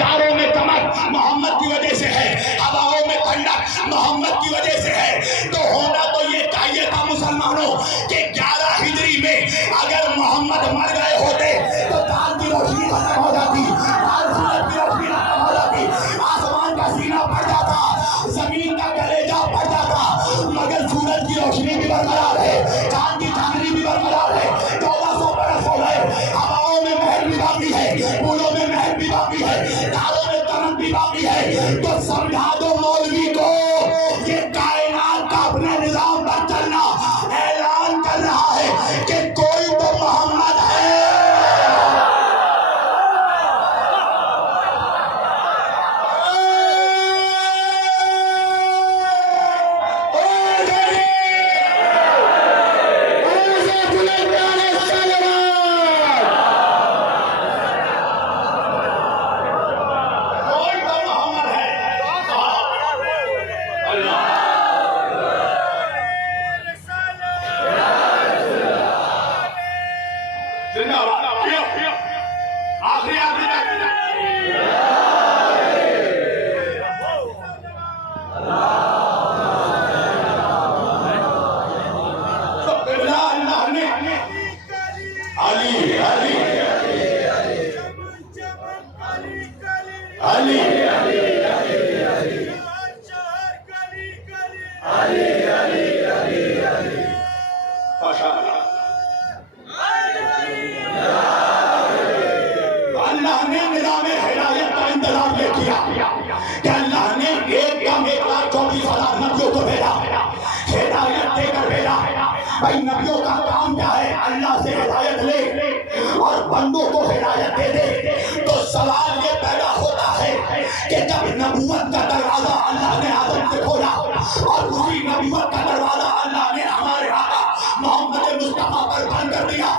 तारों में चमक मोहम्मद की वजह से है, हवाओं में ठंडक मोहम्मद की वजह से है। तो होना तो ये चाहिए था मुसलमानों कि 11 हिजरी में अगर मोहम्मद मर गए होते तो चांद की रोशनी खत्म हो जाती, सूरज की रोशनी खत्म हो जाती, आसमान का सीना पड़ जाता, जमीन का कलेजा पड़ जाता, मगर सूरज की रोशनी भी बरकरार है, चांद की चांदनी भी बरकरार है। 1400 बरस हो गए, हवाओं में महल भी बाकी है, फूलों में महल भी बाकी है, तारों में चमक भी बाकी है। तो समझा दो मौलवी को ये कायनात का अपने निजाम पर चलना ऐलान कर रहा है कि कोई तो मोहम्मद है। अल्लाह ने निज़ामे हिदायत का इंतजाम ये किया कि अल्लाह ने 1,24,000 नबियों को भेजा, हिदायत देकर भेजा। भाई नबियों का काम क्या है? अल्लाह से हिदायत ले और बंदों को हिदायत दे दे। तो सवाल ये पैदा होता है कि जब नबूवत का दरवाजा अल्लाह ने आदम से खोला और उसी नबूवत का दरवाजा अल्लाह ने हमारे आका मोहम्मद मुस्तफा पर बंद कर दिया,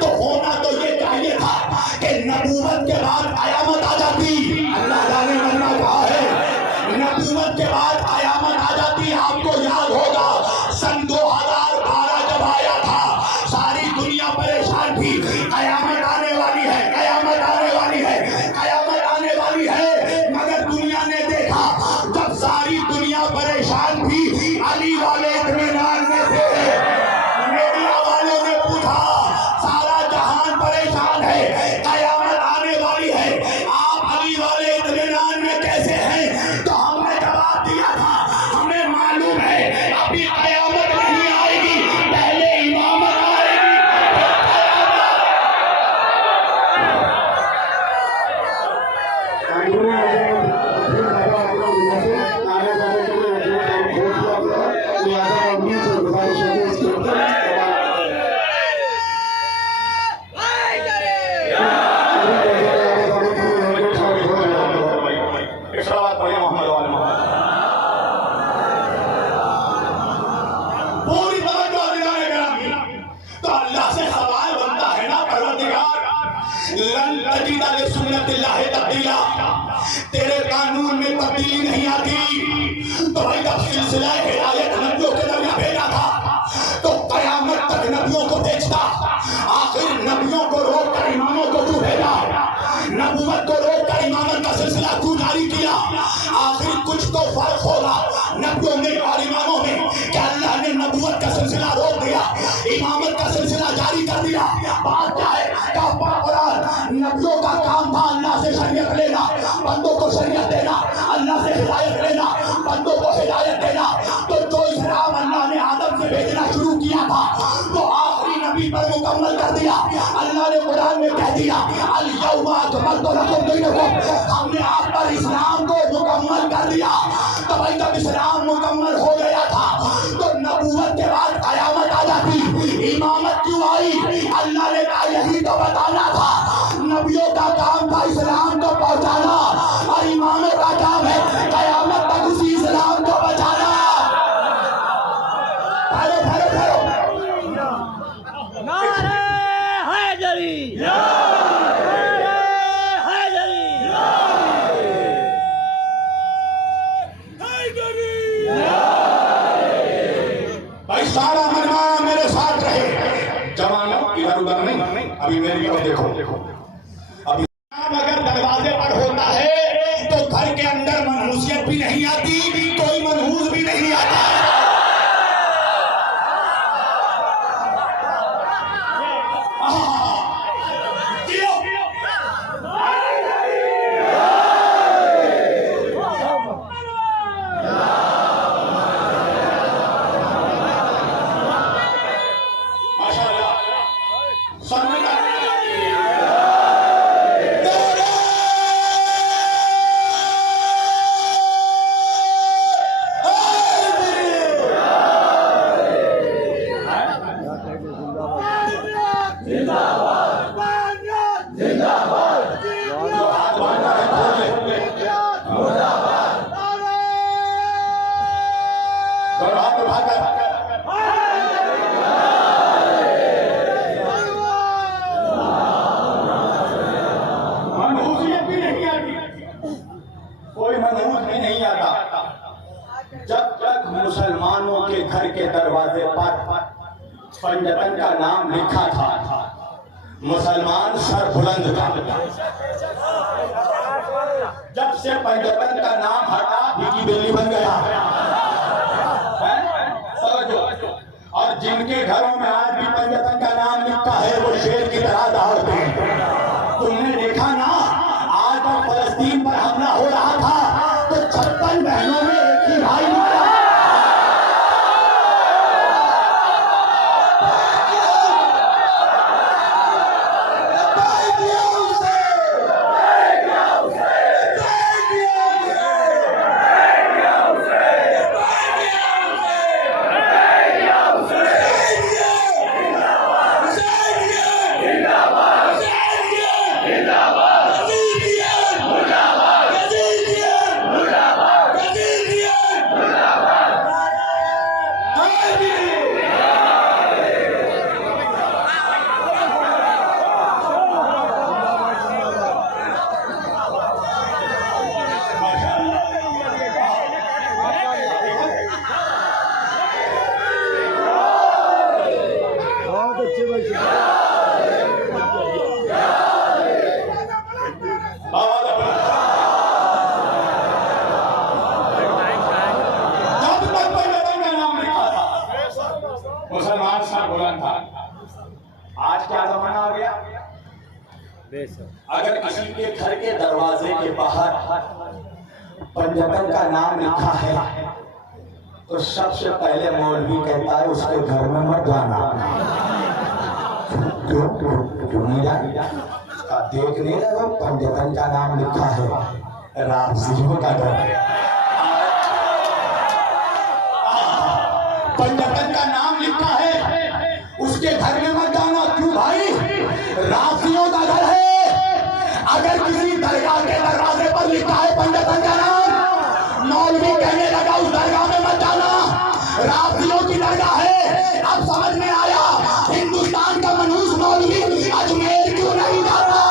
तो होना तो ये चाहिए था कि नबूवत के बाद कयामत आ जाती। अल्लाह जाने मन्ना कहा है, नबूवत के बाद कयामत आ जाती। आपको याद होगा सन 2012 जब आया था, सारी दुनिया परेशान थी, कयामत आने वाली है, कयामत आने वाली है, कयामत आने वाली है। मगर दुनिया ने देखा, जब सारी दुनिया परेशान थी, अली वाले इत्मीनान में थे। मीडिया वालों ने पूछा, सारा जहान परेशान है, कयामत आने वाली है, आप अली वाले इत्मीनान में कैसे हैं? तो हमने जवाब दिया था, हमें मालूम है अभी कयामत नहीं आएगी, पहले इमामत आएगी। पूरी तवज्जो दिलाने करामी। तो अल्लाह से सवाल बनता है ना, परवरदिगार लन तजीदा लिसुन्नतिल्लाहि तब्दीला, तेरे कानून में तब्दीली नहीं आती। तो भाई जब सिलसिला हिदायत नबियों के दरमियान भेजा था, तो कयामत तक नबियों को भेजता, आखिर नबियों को रोक कर इमामों को क्यों भेजा? नबूवत को रोक कर इमामत का सिलसिला क्यों जारी किया? आखिर कुछ तो फर्क होगा नबियों में और इमामों में। क्या अल्लाह ने नबूवत का सिलसिला रोक दिया, इमामत का सिलसिला जारी कर दिया? बात क्या है? नबियों का काम था अल्लाह से शरीयत लेना, बंदों को शरीयत देना, अल्लाह से हिदायत लेना, बंदों को हिदायत देना। तो जो इस्लाम अल्लाह ने आदम से भेजना शुरू किया था, तो आखिरी नबी पर मुकम्मल कर दिया। अल्लाह ने कुरान में कह दिया, अल यौमा अकमलतु लकुम दीनकुम, हमने आप पर इस्लाम को मुकम्मल कर दिया। तो भाई जब इस्लाम मुकम्मल हो गया था, तो नबूवत के बाद कयामत आ जाती, इमामत क्यों आई? अल्लाह ने कहा यही तो बताना था, नबियों का काम था इस्लाम को पहुंचाना, और इमामत का काम है कयामत तक उसी इस्लाम को बचाना। ठहरो ठहरो ठहरो, नारे हैदरी, भाई सारा मनमाना मेरे साथ रहे, जवान इधर उधर नहीं, अभी मेरी तरफ देखो। अभी अगर दरवाजे पर होता है तो घर के अंदर मनहूसियत भी नहीं आती, कोई मनहूस भी नहीं आता। कोई मनहूस भी नहीं आता। जब तक मुसलमानों के घर के दरवाजे पर पंजतन का नाम लिखा था, मुसलमान सर बुलंद था। जब से पंजतन का नाम हटा, भीगी बिल्ली बन गया। और जिनके घरों में आज भी पंजतन का नाम लिखा है, वो शेर की तरह दौड़ते हैं। तुमने देखा ना, आज जब फलस्तीन पर हमला हो रहा था तो 56 बहनों में एक ही भाई निकला। आज क्या जमाना आ गया? अगर किसी के घर के दरवाजे के बाहर पंजतन का नाम लिखा है तो सबसे पहले मौलवी कहता है उसके घर में मत जाना। क्यों नहीं जाना? देख नहीं रहे, पंजतन का नाम लिखा है, राफजियों का घर है। पंजतन का नाम लिखा है, उसके घर में मत जाना। क्यों भाई? राफजियों का घर है। अगर किसी दरगाह के दरवाजे पर लिखा है पंजतन का नाम, मौलवी कहने लगा उस दरगाह में मत जाना, राफजियों की दरगाह है। अब समझ में आया हिंदुस्तान का मनहूस मौलवी अजमेर क्यों नहीं जाता।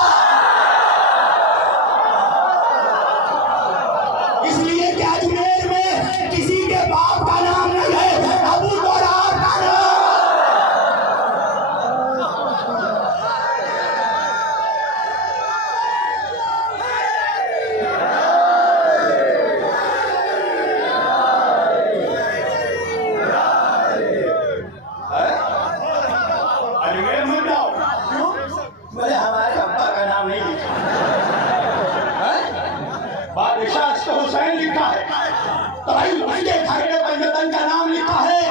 इसलिए कि अजमेर में किसी के बाप का नाम नहीं है, अबू तुराब का नाम। अजमेर मत जाओ। क्यों? बोले हमारे अब्बा का नाम नहीं लिखा, बादशाह हुसैन लिखा है। तो भाई उसके घर में पंजतन का नाम लिखा है,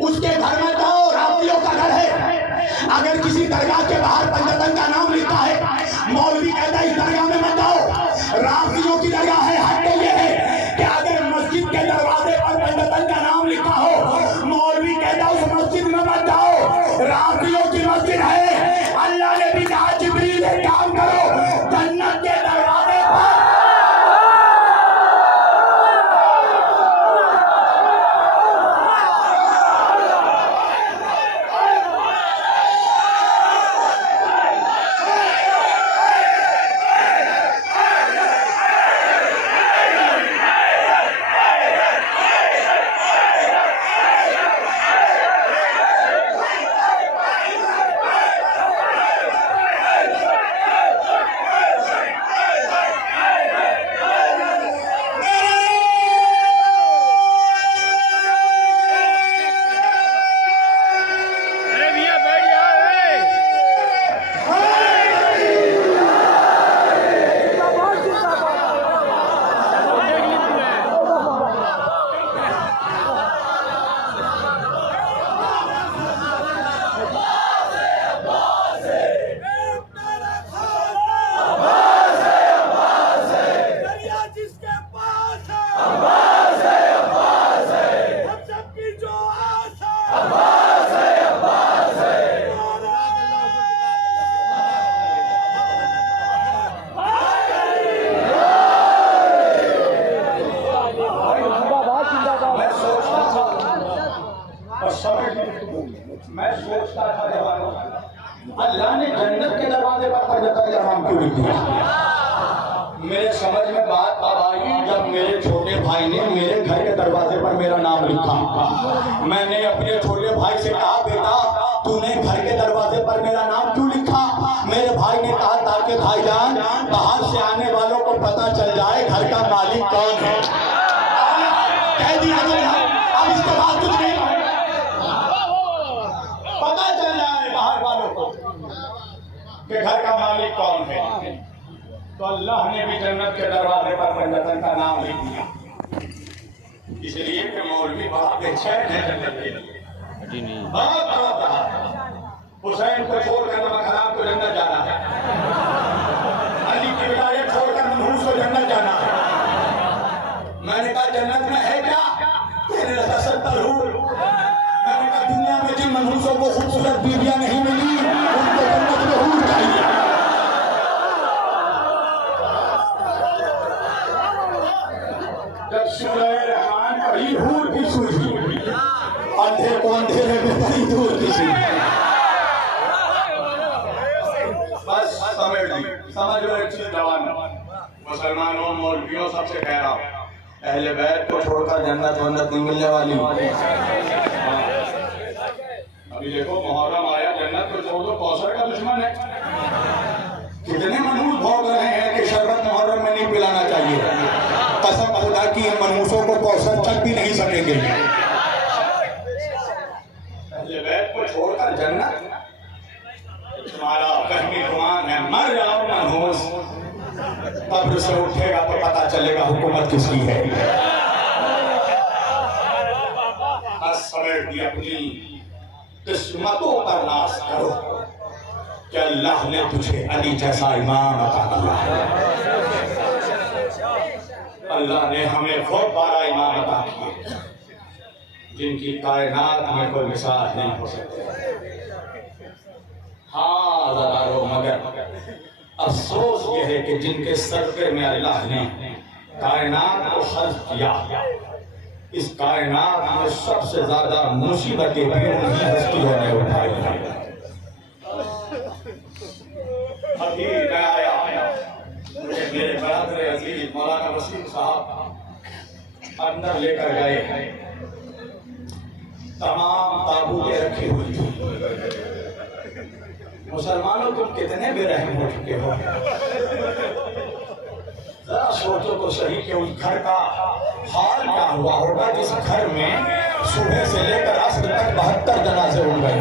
उसके घर में जाओ, राफजियों का घर है। अगर किसी दरगाह के बाहर पंजतन का नाम लिखा है, मौलवी कहता है इस दरगाह में मत जाओ, राफजियों की दरगाह है। हद तो ये है कि अगर मस्जिद के दरवाजे पर पंजतन का नाम लिखा हो, मौलवी कहता है उस मस्जिद में मत जाओ, राफजियों की मस्जिद है। अल्लाह ने भी कहा जिब्रील एक काम करो, जन्नत के दरवाजे पर अल्लाह ने जन्नत के दरवाजे पर फजर का नाम क्यों लिख दिया? मेरे समझ में बात अब आई जब मेरे छोटे भाई ने मेरे घर के दरवाजे पर मेरा नाम लिखा। मैंने अपने छोटे भाई से कहा, बेटा तूने घर के दरवाजे पर मेरा नाम क्यों लिखा? मेरे भाई ने कहा, ताकि भाईजान बाहर से आने वालों को पता चल जाए घर का मालिक कौन है। कह दिया अब इसके बाद कुछ नहीं, पता चल जाए बाहर वालों को कि घर का मालिक कौन है। तो अल्लाह ने भी जन्नत के दरवाजे पर जन्नत का नाम लिख दिया, इसलिए कि मौलवी बड़ा बेचैन है जन्नत के लिए। हुसैन को छोड़कर नमक हराम को जन्नत जाना है, अली की विलायत छोड़कर मनहूस को जन्नत जाना है। मैंने कहा जन्नत में है क्या? कहने लगा 70 हूर। मैंने कहा दुनिया में जिन मनहूसों को खूबसूरत बीवियां नहीं मिली उनको जन्नत में हूर चाहिए। जब सूरह रहमान पढ़ी हूर की सूझी, अंधे को अंधेरे में बड़ी दूर की सूझी। बस समझ लो एक चीज जवान मुसलमानों मौलवियों सबसे कह रहा हूँ, अहले बैत को छोड़कर जन्नत वन्नत नहीं मिलने वाली। अभी देखो मुहर्रम आया, जन्नत को छोड़ दो, कौसर का दुश्मन है। कितने मनहूस भोग रहे हैं कि शरबत मुहर्रम में नहीं पिलाना चाहिए। कसम खुदा की इन मनहूसों को कौसर चख भी नहीं सकेंगे। अहले बैत को छोड़कर जन्नत, तुम्हारा कहनी गुमान है, मर जाओ मनहूस, कब्र से उठेगा तो पता चलेगा हुकूमत किसकी है। बस समेट दी अपनी किस्मतों पर नाश करो कि अल्लाह ने तुझे अली जैसा इमाम अता किया है। अल्लाह ने हमें बहुत बारा इमाम अता किए जिनकी कायनात में कोई मिसाल नहीं हो सकती। हाँ ज़रारो, मगर अफसोस यह है कि जिनके सदक़े में अल्लाह ने कायनात को खल्क़ किया, इस कायनात में सबसे ज्यादा मुसीबतें भी उन्हीं हस्तियों ने उठाई हैं। अभी मैं आया, मुझे मेरे बरादर अजीज मौलाना वसीम साहब अंदर लेकर गए, तमाम ताबूतें रखी हुई थी। मुसलमानों तुम कितने बेरहम हो चुके हो, जरा सोचो तो सही कि उस घर का हाल क्या हुआ होगा जिस घर में सुबह से लेकर असर तक 72 जनाजे उड़ गए।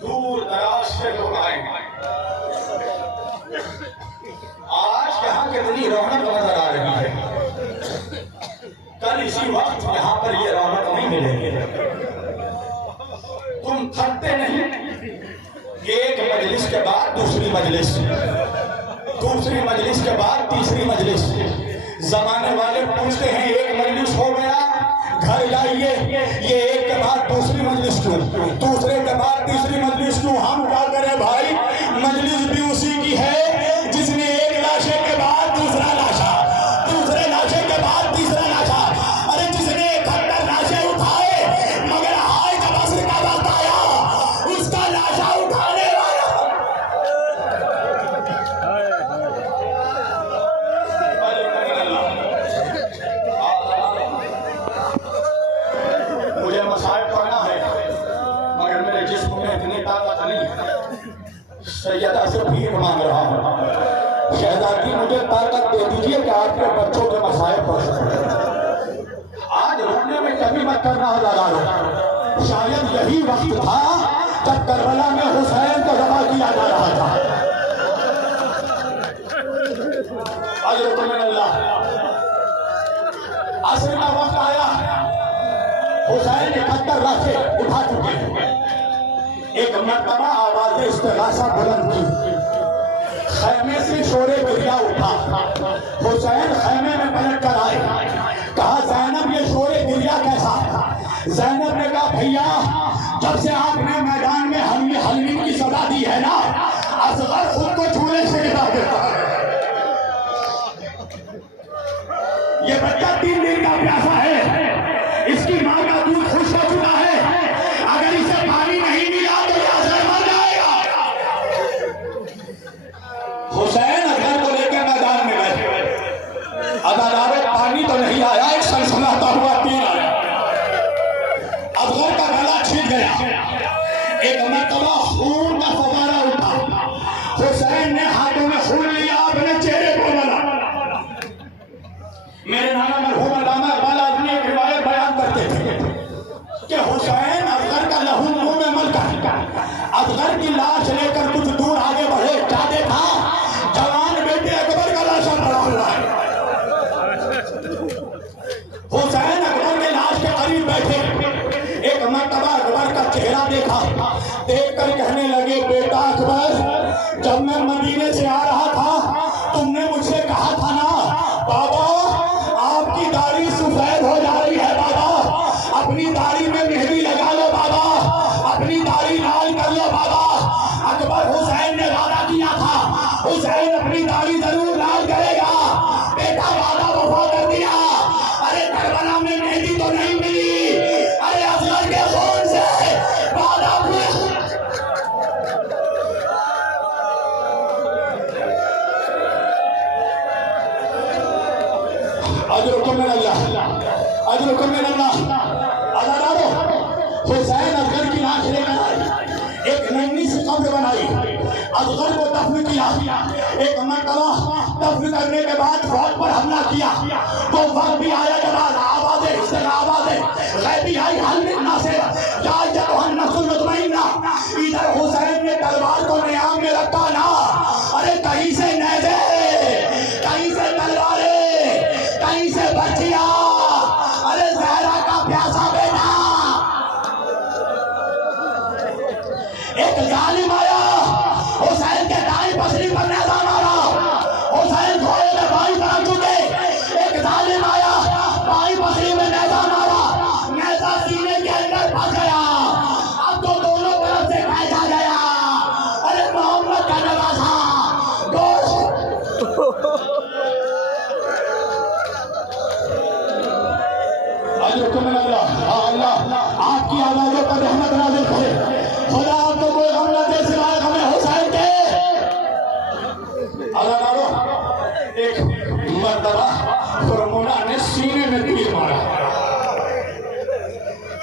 दूर दराज से लोग आएंगे। आज यहाँ कितनी रौनक नजर आ रही है, कल इसी वक्त यहाँ पर ये रौनक नहीं मिलेगी। तुम थकते नहीं, एक मजलिस के बाद दूसरी मजलिस, दूसरी मजलिस के बाद तीसरी मजलिस। जमाने वाले पूछते हैं एक मजलिस हो गया घर जाइए, ये एक के बाद दूसरी मजलिस क्यों, दूसरे के बाद तीसरी मजलिस क्यों? हम क्या करें भाई, मजलिस भी उसी की है जिसने एक लाशे के बाद दूसरा लाशा, दूसरे लाशे के बाद तीसरा लाशा, अरे जिसने 71 लाशे उठाए मगर हाय जब असर का वक्त आया उसका लाशा उठाने वाला। मुझे मसाइब पढ़ना है मगर मेरे जिस्म में इतनी ताकत नहीं है। सैयदा से भीख मांग रहा हूँ, शहजादी मुझे ताकत दे दीजिए कि आपके बच्चों के मसाइब पढ़ सकें। आज रोने में कभी मत करना हो, शायद यही वक्त था जब करबला में हुसैन को ज़बह किया जा रहा था। असर का वक्त आया, हुसैन 71 लाशें उठा चुके हैं। एक मर्तबा आवाज़ इस्तिग़ासा बुलंद की, खैमे से शोरे गिरिया उठा। हुसैन खैमे में पलट कर आए, कहा ज़ैनब ये शोरे गिरिया कैसा? ज़ैनब ने कहा भैया जब से आपने मैदान में हलमीन की सजा दी है ना, असगर खुद को चूल्हे से गिरा देता है। ये बच्चा 3 दिन का प्यासा है, इसकी माँ का दूध मरतबा खून का फवारा उठा, हुसैन ने हाथों में खून लिया, अपने चेहरे को मला। मेरे नाना मरहूम अल्लामा इकबाल आज़मी एक रिवायत बयान करते थे कि हुसैन असगर का लहू मुंह में मलकर असगर की लाश लेकर कुछ दूर आगे बढ़े, क्या देखा? जवान बेटे अकबर का लाशा पड़ा हुआ है। हुसैन अकबर के लाश के करीब बैठे, एक मर्तबा अकबर का चेहरा देखा, देखकर कहने लगे, बेटा अकबर, जब मैं मदीने से आ रहा था तुमने मुझसे कहा था ना, बाबा आपकी दाढ़ी सफेद हो जा रही है, बाबा अपनी दाढ़ी में मेहंदी लगा लो, बाबा अपनी दाढ़ी लाल कर लो, बाबा। अकबर हुसैन ने वादा किया था, हुसैन अपनी दाढ़ी जरूर लाल करेगा। बेटा वादा वफा कर दिया। अरे करबला में मेहंदी तो नहीं मिली, अरे असगर के खून से वादा हुआ। अजरुकुम मिनल्लाह। अज़ादारो, हुसैन असगर की लाश लेकर आई, एक नन्ही सी कब्र बनाई, असगर को दफन किया। एक मरतबा दफन करने के बाद फौज पर हमला किया। वो वक्त भी आया जब आवाज़ें गैबी आई, हल मिलना से इधर हुसैन ने तलवार को नियाम में रखा ना, अरे कहीं से नेज़े, कहीं से तलवारें, कहीं से बच्चियां, अरे ज़हरा का प्यासा बेटा। एक जालिम आया, हुसैन के दाई पसली पर नेज़ा मारा, हुसैन घोड़े में बाई तरफ झुके। एक जालिम आया, बाई पसली में नेज़ा मारा, नेज़ा सीने के अंदर फंस गया। अब तो दोनों तरफ से फेंका गया। अरे मोहम्मद का नवासा अल्लाह आपकी आवाज़ों पर रहमत नाज़िल करे। खुदा आपको कोई गम न दे सिवाय हमें हुसैन के। एक मर्तबा फरमोना ने सीने में तीर मारा।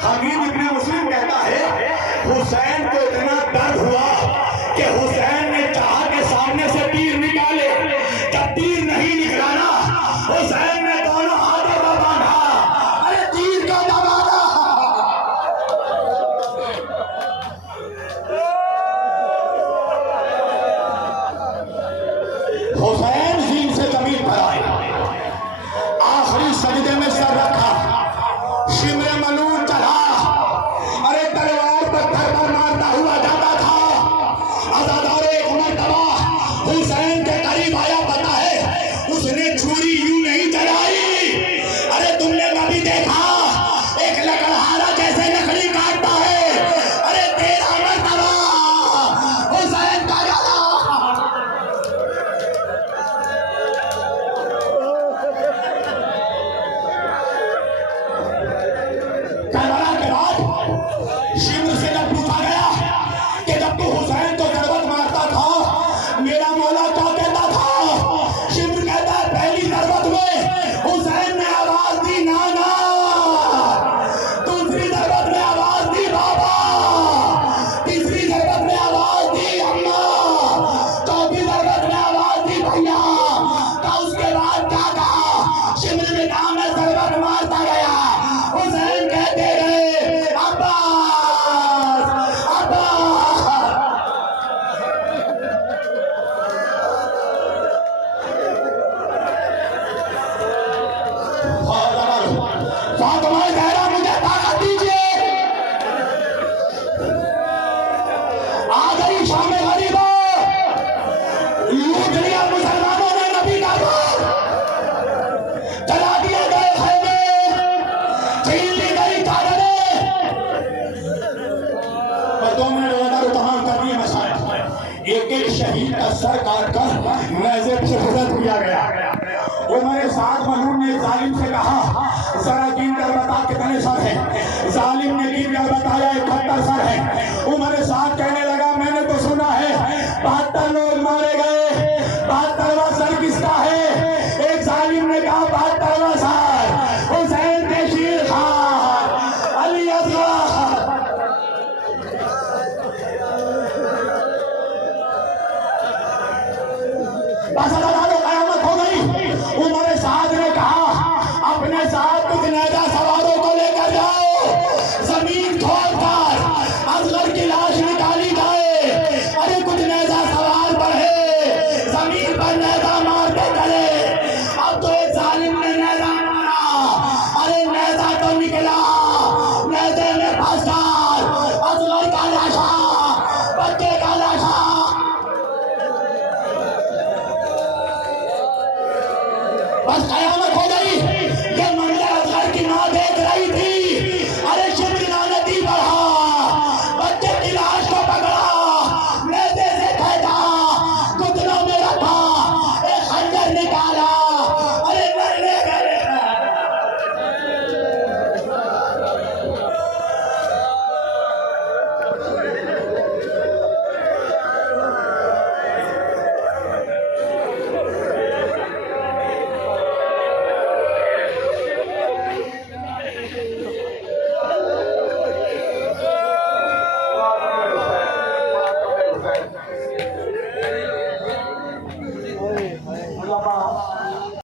हमीद इब्न मुस्लिम कहता है, हुसैन को इतना दर्द हुआ कि हुसैन ने चाहा के सामने से तीर निकाले, जब तीर नहीं निकला, हुसैन ने दोनों हाथों को बांधा। अरे तीर का दबाना। हुसैन जीन से जमीन पर आए, आखिरी सजदे में सर रखा, शिमरे मलून चढ़ा। अरे तलवार पत्थर पर मारता हुआ जाता था। अज़ादारो, एक मरतबा हुसैन के करीब आया, पता है उसने छुरी यूं नहीं चलाई। अरे तुमने कभी देखा एक लकड़हारा कैसे लकड़ी काटता है? अरे 13 मरतबा हुसैन का गला। करबला के बाद शिमर से जब पूछा गया कि जब तू हुसैन को जरबत मारता था, मेरा मौला क्या कहता था? शिमर कहता है, पहली जरबत में हुसैन ने आवाज दी नाना, दूसरी जरबत में आवाज दी बाबा, तीसरी जरबत में आवाज दी अम्मा, चौथी जरबत में आवाज दी भैया। का उसके बाद क्या कहा? शिमर में नाम में जरबत मारता गया। हुसैन कहते गए, अब्बास अब्बास। फातिमा ज़हरा, मुझे ताकत दीजिए। आ गई शाम गरीबा, लूट लिया मुसलमानों ने नबी का घर, जला दिए गए खैमे, छीन ली गई चादरें। मैं 2 मिनट लगातार तमाम कर दिए मसाइल। एक शहीद का सर काट कर नेज़े से गुजर किया गया। उमर साद मलून ने जालिम से कहा, जरा गिन कर बता कितने सर हैं? जालिम ने गिन कर बताया 71 सर हैं। उमर साद कहने लगा, मैंने तो सुना है 72